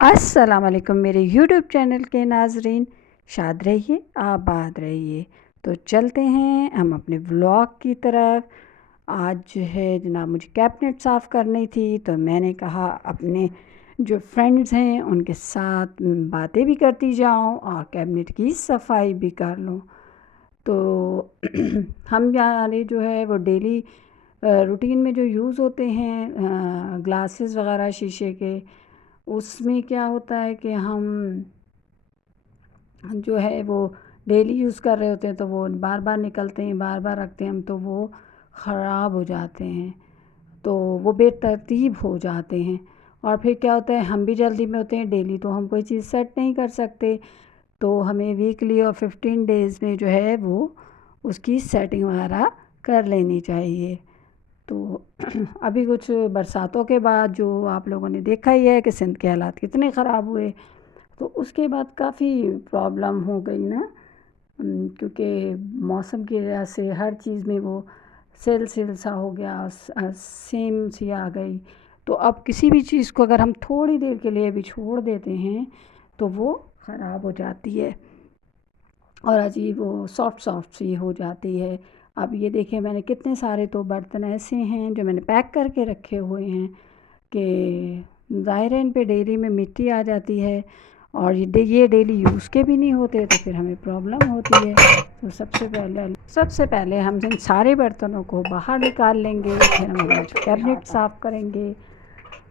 अस्सलाम वालेकुम मेरे यूट्यूब चैनल के नाज़रीन, शाद रहिए आबाद रहिए। तो चलते हैं हम अपने व्लॉग की तरफ। आज जो है जनाब मुझे कैबिनेट साफ़ करनी थी, तो मैंने कहा अपने जो फ्रेंड्स हैं उनके साथ बातें भी करती जाऊं और कैबिनेट की सफाई भी कर लूं। तो हम यानी जो है वो डेली रूटीन में जो यूज़ होते हैं ग्लासेस वगैरह शीशे के, उसमें क्या होता है कि हम जो है वो डेली यूज़ कर रहे होते हैं, तो वो बार बार निकलते हैं, बार बार रखते हैं हम, तो वो ख़राब हो जाते हैं, तो वो बेतरतीब हो जाते हैं। और फिर क्या होता है, हम भी जल्दी में होते हैं, डेली तो हम कोई चीज़ सेट नहीं कर सकते, तो हमें वीकली और 15 डेज़ में जो है वो उसकी सेटिंग वगैरह कर लेनी चाहिए। तो अभी कुछ बरसातों के बाद जो आप लोगों ने देखा ही है कि सिंध के हालात कितने ख़राब हुए, तो उसके बाद काफ़ी प्रॉब्लम हो गई ना, क्योंकि मौसम की वजह से हर चीज़ में वो सेल सेल सा हो गया, सेम सी आ गई। तो अब किसी भी चीज़ को अगर हम थोड़ी देर के लिए भी छोड़ देते हैं तो वो ख़राब हो जाती है और अजीब वो सॉफ्ट सॉफ्ट सी हो जाती है। अब ये देखिए, मैंने कितने सारे तो बर्तन ऐसे हैं जो मैंने पैक करके रखे हुए हैं कि ज़ाहिर है इन पे डेली में मिट्टी आ जाती है, और ये डेली यूज़ के भी नहीं होते, तो फिर हमें प्रॉब्लम होती है। तो सबसे पहले हम इन सारे बर्तनों को बाहर निकाल लेंगे, फिर हम अपना जो कैबिनेट साफ़ करेंगे।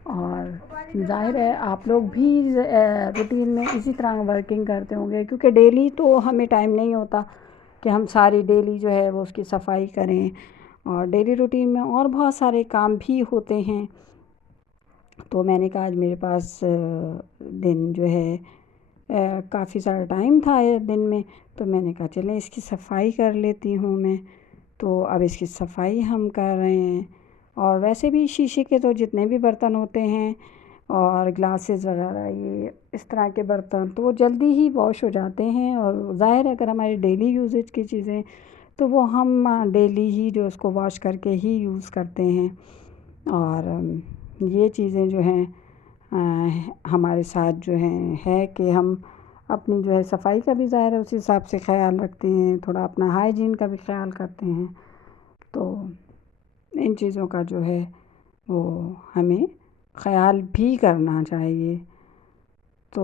और ज़ाहिर है आप लोग भी रूटीन में इसी तरह वर्किंग करते होंगे, क्योंकि डेली तो हमें टाइम नहीं होता कि हम सारी डेली जो है वो उसकी सफाई करें, और डेली रूटीन में और बहुत सारे काम भी होते हैं। तो मैंने कहा आज मेरे पास दिन जो है काफ़ी सारा टाइम था दिन में, तो मैंने कहा चलें इसकी सफाई कर लेती हूँ मैं। तो अब इसकी सफाई हम कर रहे हैं। और वैसे भी शीशे के तो जितने भी बर्तन होते हैं और ग्लासेस वगैरह, ये इस तरह के बर्तन तो वो जल्दी ही वॉश हो जाते हैं, और ज़ाहिर है अगर हमारी डेली यूजेज की चीज़ें तो वो हम डेली ही जो उसको वॉश करके ही यूज़ करते हैं। और ये चीज़ें जो हैं हमारे साथ जो है कि हम अपनी जो है सफाई का भी ज़ाहिर है उस हिसाब से ख़्याल रखते हैं, थोड़ा अपना हाइजीन का भी ख़्याल करते हैं। तो इन चीज़ों का जो है वो हमें ख़्याल भी करना चाहिए। तो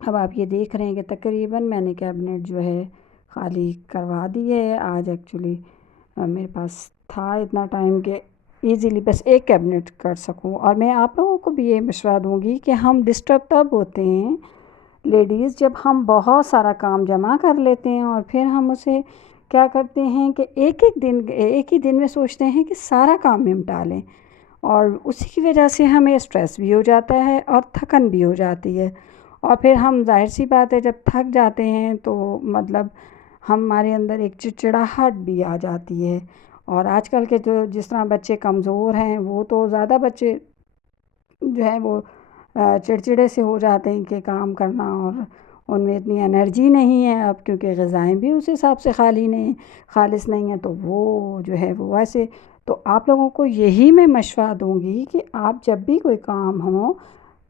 अब आप ये देख रहे हैं कि तकरीबन मैंने कैबिनेट जो है ख़ाली करवा दी है। आज एक्चुअली मेरे पास था इतना टाइम कि इजीली बस एक कैबिनेट कर सकूं। और मैं आप लोगों को भी ये मशवरा दूंगी कि हम डिस्टर्ब तब होते हैं लेडीज़ जब हम बहुत सारा काम जमा कर लेते हैं, और फिर हम उसे क्या करते हैं कि एक ही दिन में सोचते हैं कि सारा काम निपटा लें, और उसी की वजह से हमें स्ट्रेस भी हो जाता है और थकन भी हो जाती है। और फिर हम ज़ाहिर सी बात है जब थक जाते हैं तो मतलब हमारे अंदर एक चिड़चिड़ाहट भी आ जाती है। और आजकल के जो जिस तरह बच्चे कमज़ोर हैं, वो तो ज़्यादा बच्चे जो है वो चिड़चिड़े से हो जाते हैं कि काम करना, और उनमें इतनी एनर्जी नहीं है अब, क्योंकि ग़िज़ाएँ भी उस हिसाब से ख़ालिस नहीं है, तो वो जो है वो वैसे। तो आप लोगों को यही मैं मशवरा दूंगी कि आप जब भी कोई काम हो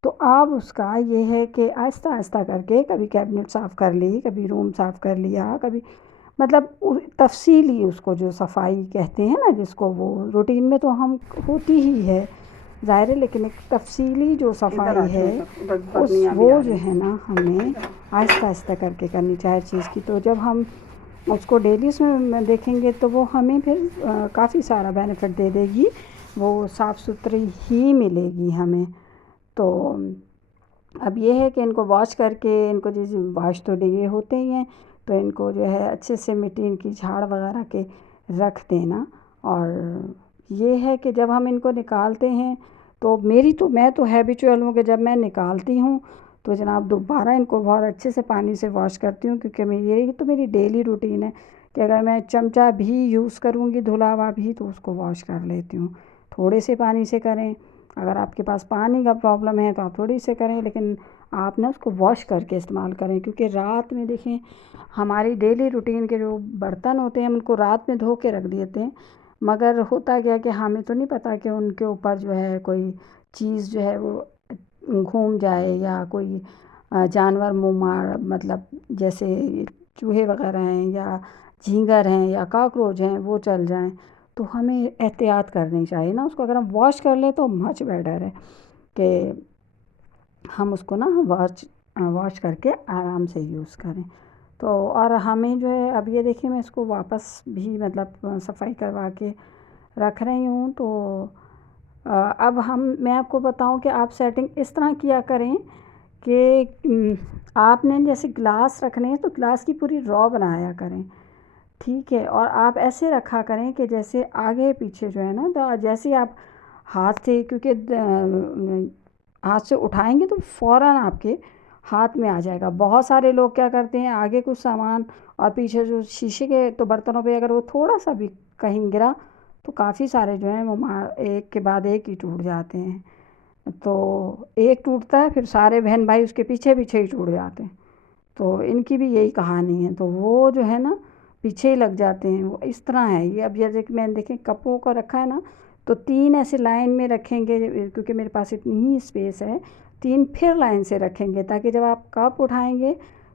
तो आप उसका ये है कि आहिस्ता आहिस्ता करके कभी कैबिनेट साफ़ कर ली, कभी रूम साफ़ कर लिया, कभी मतलब तफसीली उसको जो सफाई कहते हैं ना, जिसको वो रूटीन में तो हम होती ही है ज़ाहिर है, लेकिन एक तफसीली जो सफाई है उस वो जो है ना हमें आहिस्ता आहिस्ता करके करनी चाहिए हर चीज़ की। तो जब हम उसको डेली उसमें देखेंगे तो वो हमें फिर काफ़ी सारा बेनिफिट दे देगी, वो साफ़ सुथरी ही मिलेगी हमें। तो अब ये है कि इनको वॉश करके, इनको जैसे वॉश तो ये होते ही हैं, तो इनको जो है अच्छे से मिट्टी इनकी झाड़ वगैरह के रख देना। और ये है कि जब हम इनको निकालते हैं तो मैं तो हैबिचुअल हूँ कि जब मैं निकालती हूँ तो जनाब दोबारा इनको बहुत अच्छे से पानी से वॉश करती हूँ, क्योंकि मैं यही तो मेरी डेली रूटीन है कि अगर मैं चमचा भी यूज़ करूँगी धुला हुआ भी तो उसको वॉश कर लेती हूँ। थोड़े से पानी से करें, अगर आपके पास पानी का प्रॉब्लम है तो आप थोड़ी से करें, लेकिन आप ना उसको वॉश करके इस्तेमाल करें, क्योंकि रात में देखें हमारी डेली रूटीन के जो बर्तन होते हैं हम उनको रात में धो के रख देते हैं, मगर होता क्या कि हमें तो नहीं पता कि उनके ऊपर जो है कोई चीज़ जो है वो گھوم جائے یا کوئی جانور منہ مار مطلب جیسے چوہے وغیرہ ہیں یا جھینگر ہیں یا کاکروچ ہیں وہ چل جائیں تو ہمیں احتیاط کرنی چاہیے نا اس کو. اگر ہم واش کر لیں تو مچ بیٹر ہے کہ ہم اس کو نا واش کر کے آرام سے یوز کریں. تو اور ہمیں جو ہے اب یہ دیکھیں میں اس کو واپس بھی مطلب صفائی کروا کے رکھ رہی ہوں. تو اب میں آپ کو بتاؤں کہ آپ سیٹنگ اس طرح کیا کریں کہ آپ نے جیسے گلاس رکھنے ہیں تو گلاس کی پوری رو بنایا کریں, ٹھیک ہے. اور آپ ایسے رکھا کریں کہ جیسے آگے پیچھے جو ہے نا تو جیسے آپ ہاتھ سے, کیونکہ ہاتھ سے اٹھائیں گے تو فوراً آپ کے ہاتھ میں آ جائے گا. بہت سارے لوگ کیا کرتے ہیں آگے کچھ سامان اور پیچھے جو شیشے کے تو برتنوں پہ اگر وہ تھوڑا سا بھی کہیں گرا تو کافی سارے جو ہیں وہ ایک کے بعد ایک ہی ٹوٹ جاتے ہیں. تو ایک ٹوٹتا ہے پھر سارے بہن بھائی اس کے پیچھے پیچھے ہی ٹوٹ جاتے ہیں. تو ان کی بھی یہی کہانی ہے. تو وہ جو ہے نا پیچھے ہی لگ جاتے ہیں. وہ اس طرح ہے یہ. اب جیسے کہ میں نے دیکھیں کپوں کو رکھا ہے نا تو 3 ایسے لائن میں رکھیں گے کیونکہ میرے پاس اتنی ہی اسپیس ہے. 3 پھر لائن سے رکھیں گے تاکہ جب آپ کپ اٹھائیں گے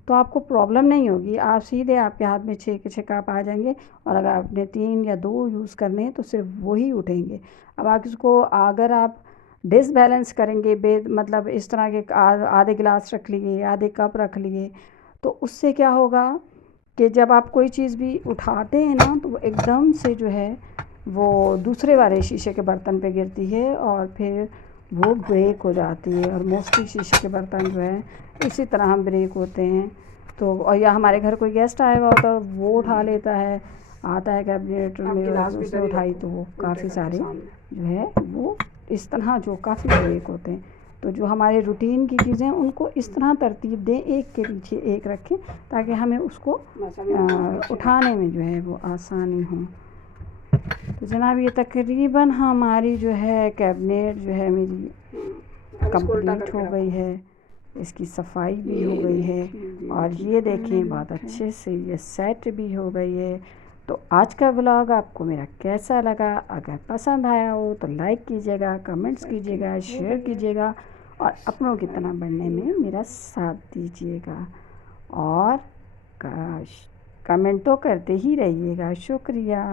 تو آپ کو پرابلم نہیں ہوگی. آپ سیدھے آپ کے ہاتھ میں 6 کے 6 کپ آ جائیں گے اور اگر آپ نے 3 یا 2 یوز کرنے ہیں تو صرف وہی اٹھیں گے. اب آپ اس کو اگر آپ ڈس بیلنس کریں گے مطلب اس طرح کے آدھے گلاس رکھ لیے آدھے کپ رکھ لیے تو اس سے کیا ہوگا کہ جب آپ کوئی چیز بھی اٹھاتے ہیں نا تو وہ ایک دم سے جو ہے وہ دوسرے والے شیشے کے برتن پہ گرتی ہے اور پھر وہ بریک ہو جاتی ہے. اور موسٹلی شیشے کے برتن جو ہیں اسی طرح ہم بریک ہوتے ہیں. تو اور یا ہمارے گھر کوئی گیسٹ آیا ہوا ہوتا ہے وہ اٹھا لیتا ہے, آتا ہے کیبنیٹ میں اس نے اٹھائی تو وہ کافی سارے جو ہے وہ اس طرح جو کافی بریک ہوتے ہیں. تو جو ہمارے روٹین کی چیزیں ان کو اس طرح ترتیب دیں ایک کے پیچھے ایک رکھیں تاکہ ہمیں اس کو اٹھانے میں جو ہے وہ آسانی ہو. تو جناب یہ تقریباً ہماری جو ہے کیبنیٹ جو ہے میری کمپلیٹ ہو گئی ہے. اس کی صفائی بھی ہو گئی ہے اور یہ دیکھیں بہت اچھے سے یہ سیٹ بھی ہو گئی ہے. تو آج کا ولاگ آپ کو میرا کیسا لگا؟ اگر پسند آیا ہو تو لائک کیجیے گا, کمنٹس کیجیے گا, شیئر کیجیے گا اور اپنوں کی طرح بڑھنے میں میرا ساتھ دیجیے گا اور کمنٹ تو کرتے ہی رہیے گا. شکریہ.